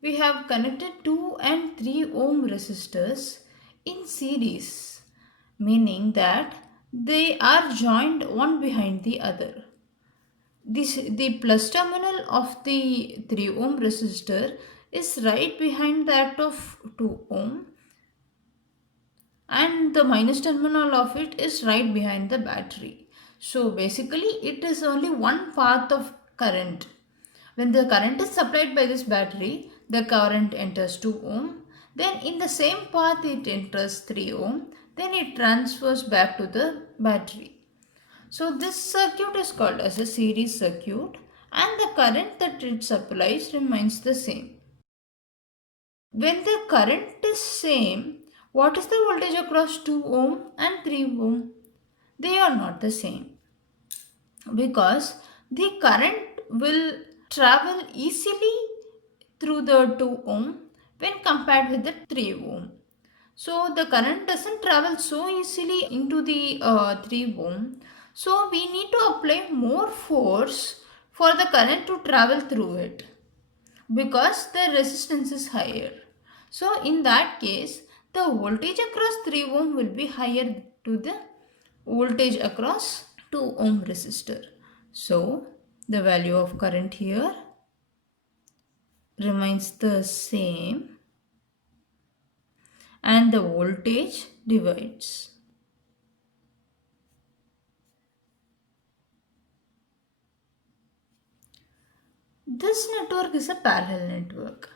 We have connected 2 and 3 ohm resistors in series, meaning that they are joined one behind the other. The plus terminal of the 3 ohm resistor is right behind that of 2 ohm, and the minus terminal of it is right behind the battery. So basically it is only one path of current. When the current is supplied by this battery, the current enters 2 ohm, then in the same path it enters 3 ohm, then it transfers back to the battery. So this circuit is called as a series circuit, and the current that it supplies remains the same. When the current is same, what is the voltage across 2 ohm and 3 ohm? They are not the same, because the current will travel easily through the 2 ohm when compared with the 3 ohm. So the current doesn't travel so easily into the 3 ohm. So we need to apply more force for the current to travel through it, because the resistance is higher. So in that case, the voltage across 3 ohm will be higher to the voltage across 2 ohm resistor. So the value of current here remains the same, and the voltage divides. This network is a parallel network.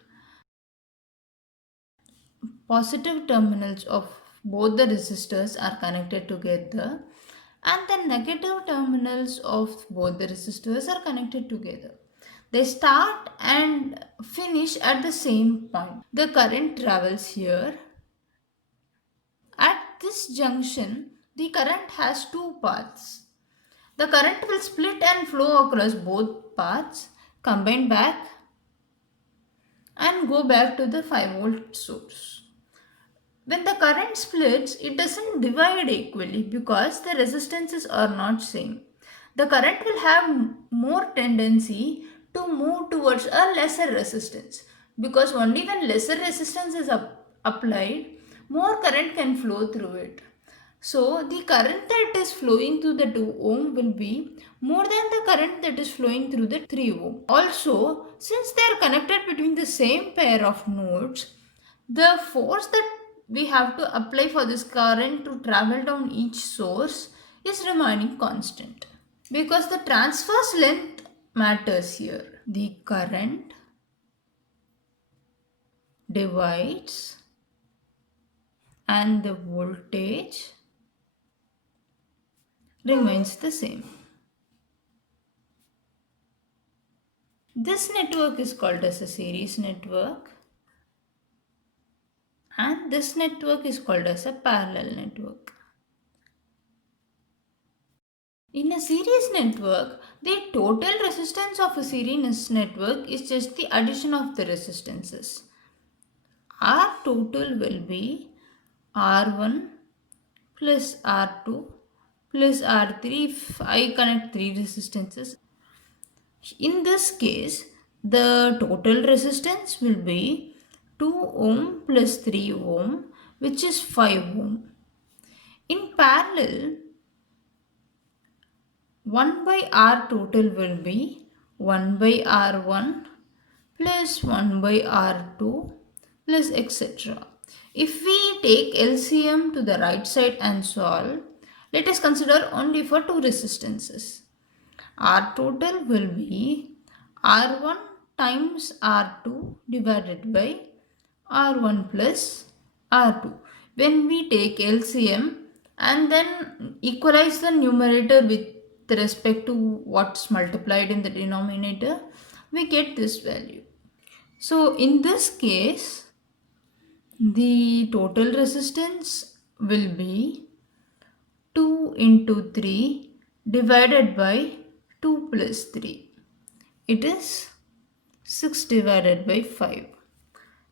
Positive terminals of both the resistors are connected together, and the negative terminals of both the resistors are connected together. They start and finish at the same point. The current travels here. At this junction, the current has two paths. The current will split and flow across both paths, combine back, and go back to the 5-volt source. When the current splits, it doesn't divide equally because the resistances are not same. The current will have more tendency to move towards a lesser resistance, because only when lesser resistance is applied, more current can flow through it. So the current that is flowing through the 2 ohm will be more than the current that is flowing through the 3 ohm. Also, since they are connected between the same pair of nodes, the force that we have to apply for this current to travel down each source is remaining constant, because the transverse length matters here. The current divides and the voltage remains the same. This network is called as a series network, and this network is called as a parallel network. In a series network, the total resistance of a series network is just the addition of the resistances. R total will be R1 plus R2 plus R3 if I connect 3 resistances. In this case, the total resistance will be 2 ohm plus 3 ohm, which is 5 ohm. In parallel, 1 by R total will be 1 by R1 plus 1 by R2 plus etc. If we take LCM to the right side and solve, let us consider only for two resistances. R total will be R1 times R2 divided by R1 plus R2. When we take LCM and then equalize the numerator with respect to what's multiplied in the denominator, we get this value. So in this case, the total resistance will be 2 into 3 divided by 2 plus 3. It is 6 divided by 5.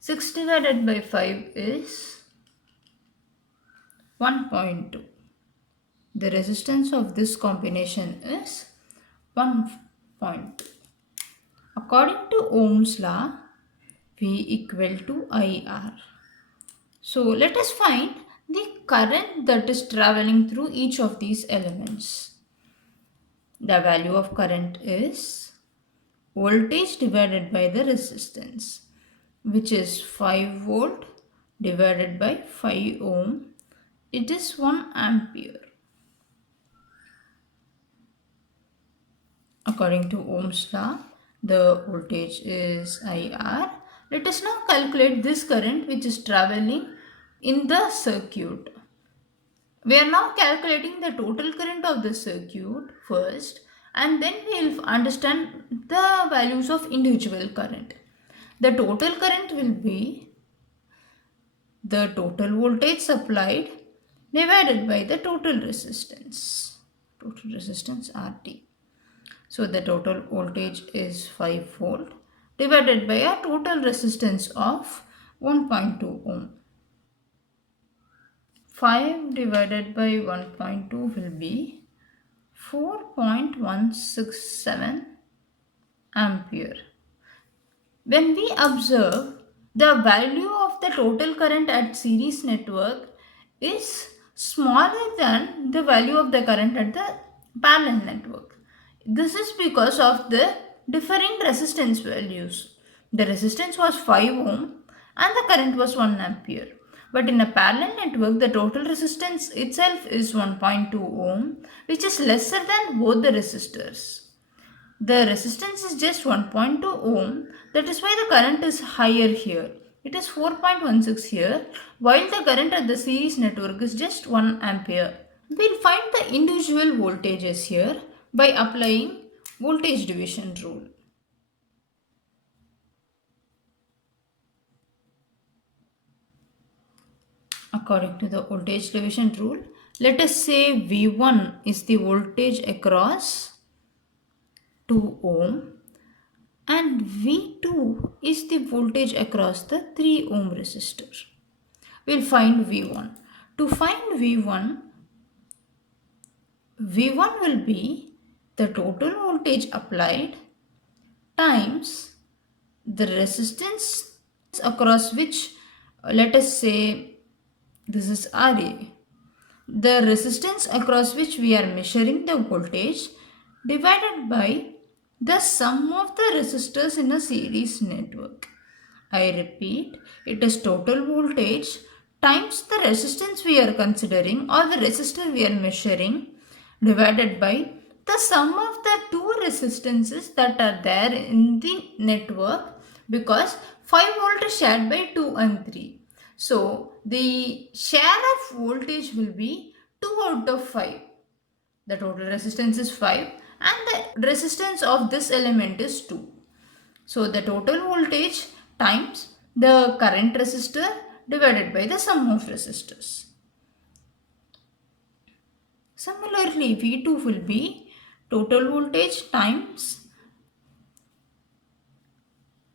6 divided by 5 is 1.2. The resistance of this combination is 1.2. According to Ohm's law, V equal to IR. So let us find the current that is traveling through each of these elements. The value of current is voltage divided by the resistance, which is 5 volt divided by 5 ohm. It is 1 ampere. According to Ohm's law, the voltage is IR. Let us now calculate this current which is traveling in the circuit. We are now calculating the total current of the circuit first, and then we will understand the values of individual current. The total current will be the total voltage supplied divided by the total resistance RT. So the total voltage is 5 volt divided by a total resistance of 1.2 ohm. 5 divided by 1.2 will be 4.167 ampere. When we observe, the value of the total current at series network is smaller than the value of the current at the parallel network. This is because of the differing resistance values. The resistance was 5 ohm and the current was 1 ampere. But in a parallel network, the total resistance itself is 1.2 ohm, which is lesser than both the resistors. The resistance is just 1.2 ohm, that is why the current is higher here. It is 4.16 here, while the current at the series network is just 1 ampere. We'll find the individual voltages here by applying voltage division rule. According to the voltage division rule, let us say V1 is the voltage across 2 ohm and V2 is the voltage across the 3 ohm resistor. We'll find V1. To find V1 will be the total voltage applied times the resistance across which, let us say this is RA. The resistance across which we are measuring the voltage divided by the sum of the resistors in a series network. I repeat, it is total voltage times the resistance we are considering or the resistor we are measuring divided by the sum of the two resistances that are there in the network, because 5 volt is shared by 2 and 3. So the share of voltage will be 2 out of 5. The total resistance is 5 and the resistance of this element is 2. So the total voltage times the current resistor divided by the sum of resistors. Similarly, V2 will be total voltage times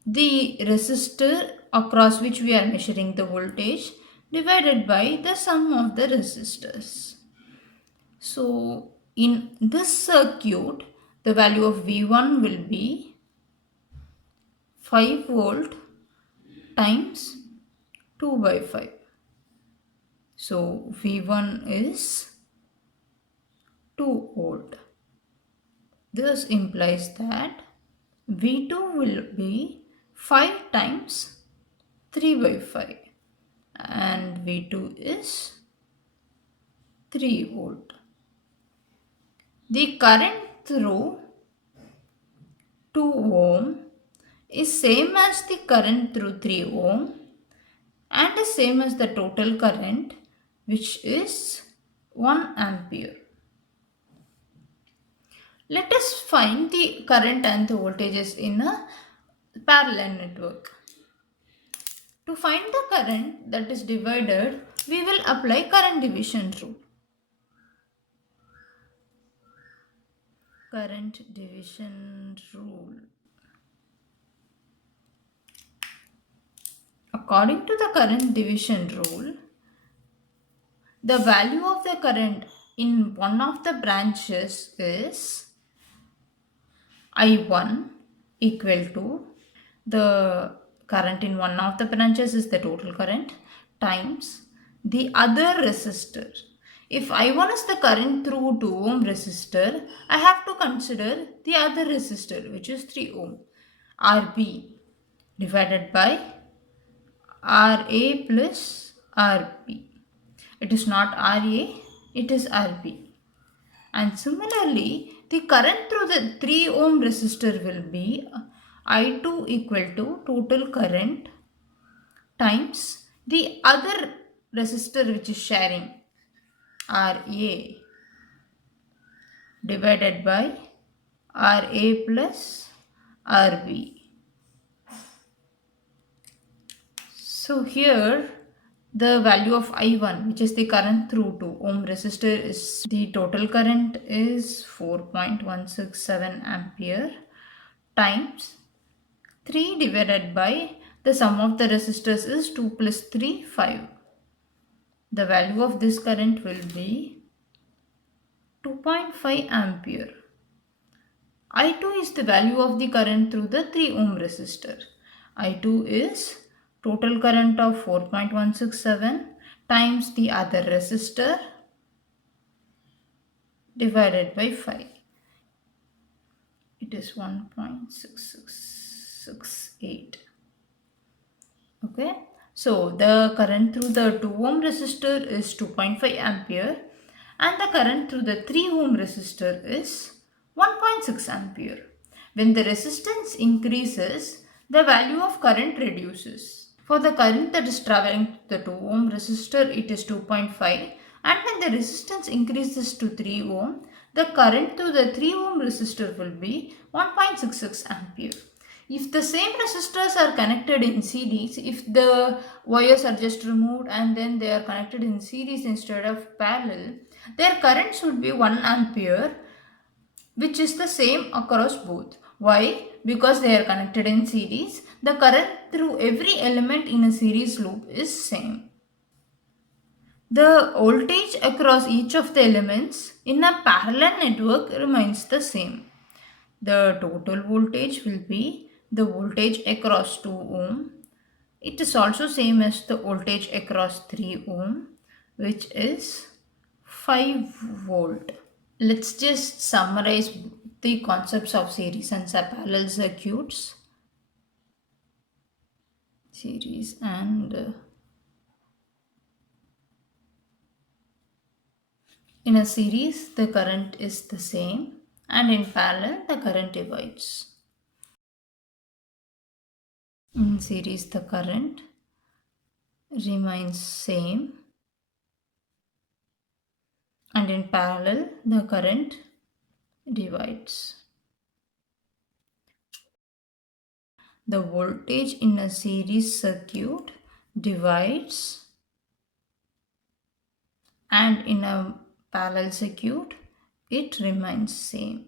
the resistor across which we are measuring the voltage divided by the sum of the resistors. So in this circuit, the value of V1 will be 5 volt times 2 by 5. So V1 is 2 volt. This implies that V2 will be 5 times 3 by 5 and V2 is 3 volt. The current through 2 ohm is same as the current through 3 ohm and is same as the total current, which is 1 ampere. Let us find the current and the voltages in a parallel network. To find the current that is divided, we will apply current division rule. Current division rule. According to the current division rule, the value of the current in one of the branches is I1 equal to the current in one of the branches is the total current times the other resistor. If I1 is the current through 2 ohm resistor, I have to consider the other resistor, which is 3 ohm, RB, divided by RA plus RB. It is not RA, it is RB. And similarly, the current through the 3 ohm resistor will be I2 equal to total current times the other resistor which is sharing, RA, divided by RA plus RB. So here the value of I1, which is the current through 2 ohm resistor, is the total current is 4.167 ampere times 3 divided by the sum of the resistors is 2 plus 3, 5. The value of this current will be 2.5 ampere. I2 is the value of the current through the 3 ohm resistor. I2 is total current of 4.167 times the other resistor divided by 5. It is 1.6668. Okay. So the current through the 2 ohm resistor is 2.5 ampere and the current through the 3 ohm resistor is 1.6 ampere. When the resistance increases, the value of current reduces. For the current that is traveling to the 2 ohm resistor, it is 2.5, and when the resistance increases to 3 ohm, the current through the 3 ohm resistor will be 1.66 ampere. If the same resistors are connected in series, if the wires are just removed and then they are connected in series instead of parallel, their current should be 1 ampere, which is the same across both. Why? Because they are connected in series. The current through every element in a series loop is same. The voltage across each of the elements in a parallel network remains the same. The total voltage will be the voltage across 2 ohm. It is also same as the voltage across 3 ohm, which is 5 volt. Let's just summarize the concepts of series and parallel circuits. Series and in a series the current is the same and in parallel the current divides. In series the current remains same and in parallel the current divides. The voltage in a series circuit divides and in a parallel circuit it remains same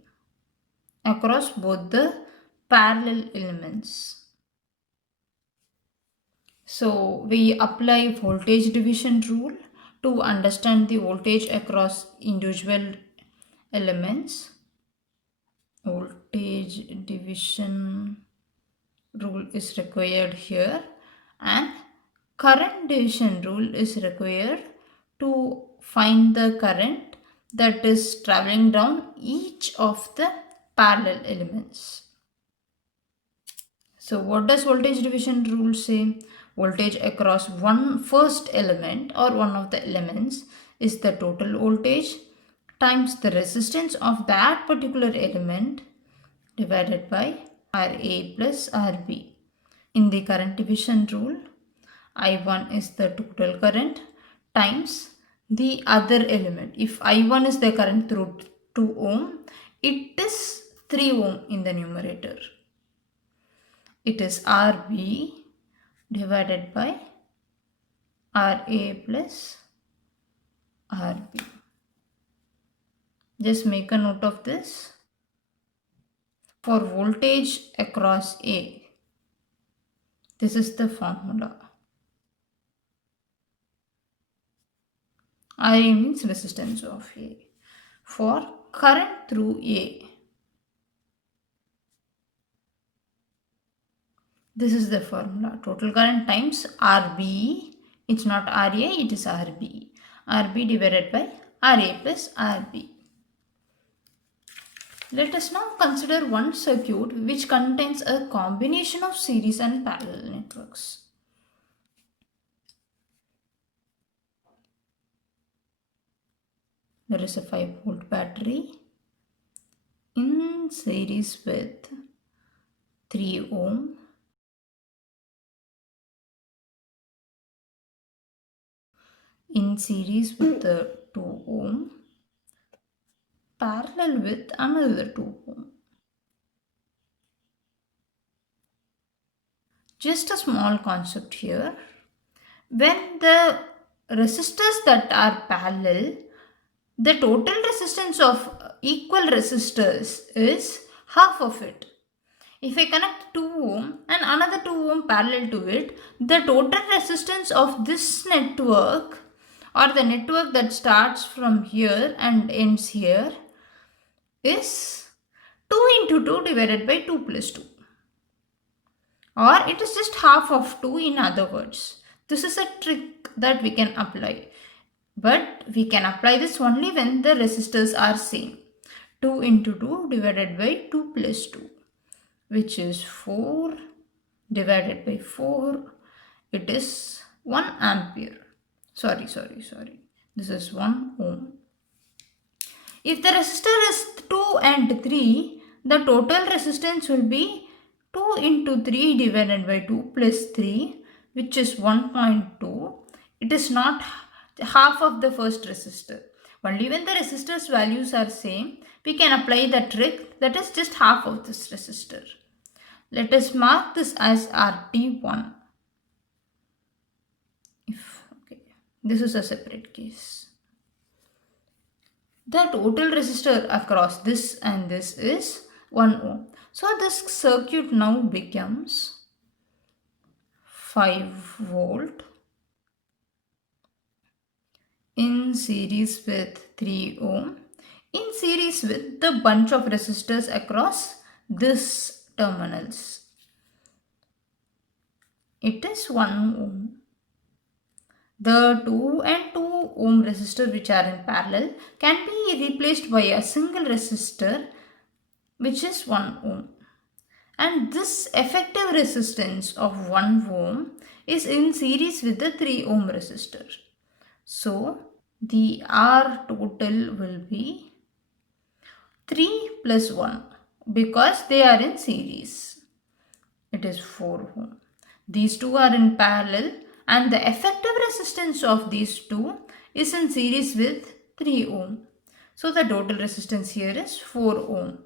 across both the parallel elements. So we apply voltage division rule to understand the voltage across individual elements. Voltage division rule is required here and current division rule is required to find the current that is traveling down each of the parallel elements. So what does voltage division rule say? Voltage across one first element or one of the elements is the total voltage times the resistance of that particular element divided by RA plus RB. In the current division rule, I1 is the total current times the other element. If I1 is the current through 2 ohm, it is 3 ohm in the numerator. It is RB divided by RA plus RB. Just make a note of this. For voltage across A, this is the formula. RA means resistance of A. For current through A, This is the formula. Total current times RB. It's not RA, it is RB. RB divided by RA plus RB. Let us now consider one circuit which contains a combination of series and parallel networks. There is a 5-volt battery in series with 3 ohm, in series with the 2 ohm, parallel with another 2 ohm. Just a small concept here. When the resistors that are parallel, the total resistance of equal resistors is half of it. If I connect 2 ohm and another 2 ohm parallel to it, the total resistance of this network, or the network that starts from here and ends here, is 2 into 2 divided by 2 plus 2. Or it is just half of 2 in other words. This is a trick that we can apply. But we can apply this only when the resistors are same. 2 into 2 divided by 2 plus 2, which is 4 divided by 4. It is 1 ampere. Sorry. This is 1 ohm. If the resistor is 2 and 3, the total resistance will be 2 into 3 divided by 2 plus 3, which is 1.2. It is not half of the first resistor. Only when the resistor's values are same, we can apply the trick, that is just half of this resistor. Let us mark this as RT1. This is a separate case. The total resistor across this and this is 1 ohm. So this circuit now becomes 5 volt in series with 3 ohm, in series with the bunch of resistors across this terminals. It is 1 ohm. The 2 and 2 ohm resistor which are in parallel can be replaced by a single resistor which is 1 ohm. And this effective resistance of 1 ohm is in series with the 3 ohm resistor. So the R total will be 3 plus 1 because they are in series. It is 4 ohm. These two are in parallel and the effective resistance of these two is in series with 3 ohm. So the total resistance here is 4 ohm.